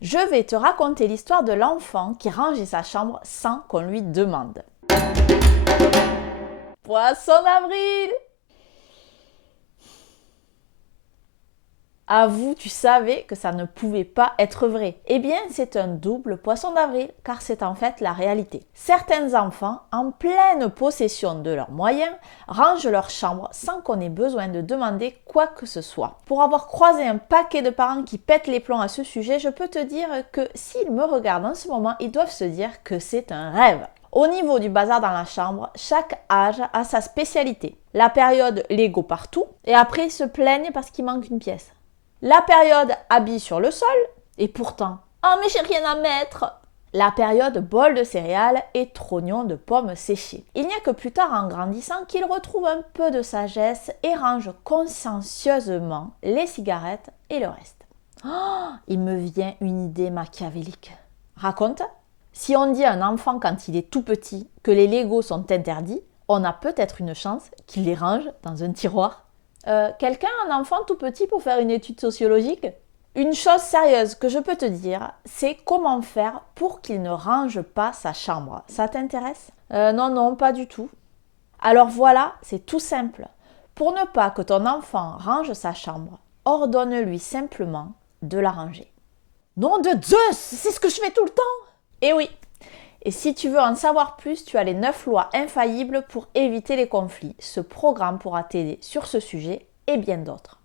Je vais te raconter l'histoire de l'enfant qui rangeait sa chambre sans qu'on lui demande. Poisson d'avril! Avoue, tu savais que ça ne pouvait pas être vrai. Eh bien, c'est un double poisson d'avril, car c'est en fait la réalité. Certains enfants, en pleine possession de leurs moyens, rangent leur chambre sans qu'on ait besoin de demander quoi que ce soit. Pour avoir croisé un paquet de parents qui pètent les plombs à ce sujet, je peux te dire que s'ils me regardent en ce moment, ils doivent se dire que c'est un rêve. Au niveau du bazar dans la chambre, chaque âge a sa spécialité. La période Lego partout, et après ils se plaignent parce qu'il manque une pièce. La période habits sur le sol, et pourtant, oh mais j'ai rien à mettre. La période bol de céréales et trognon de pommes séchées. Il n'y a que plus tard en grandissant qu'il retrouve un peu de sagesse et range consciencieusement les cigarettes et le reste. Oh, il me vient une idée machiavélique. Raconte. Si on dit à un enfant quand il est tout petit que les Legos sont interdits, on a peut-être une chance qu'il les range dans un tiroir. Quelqu'un a un enfant tout petit pour faire une étude sociologique? Une chose sérieuse que je peux te dire, c'est comment faire pour qu'il ne range pas sa chambre. Ça t'intéresse? Non, pas du tout. Alors voilà, c'est tout simple. Pour ne pas que ton enfant range sa chambre, ordonne-lui simplement de la ranger. Nom de Zeus, c'est ce que je fais tout le temps! Eh oui! Et si tu veux en savoir plus, tu as les 9 lois infaillibles pour éviter les conflits. Ce programme pourra t'aider sur ce sujet et bien d'autres.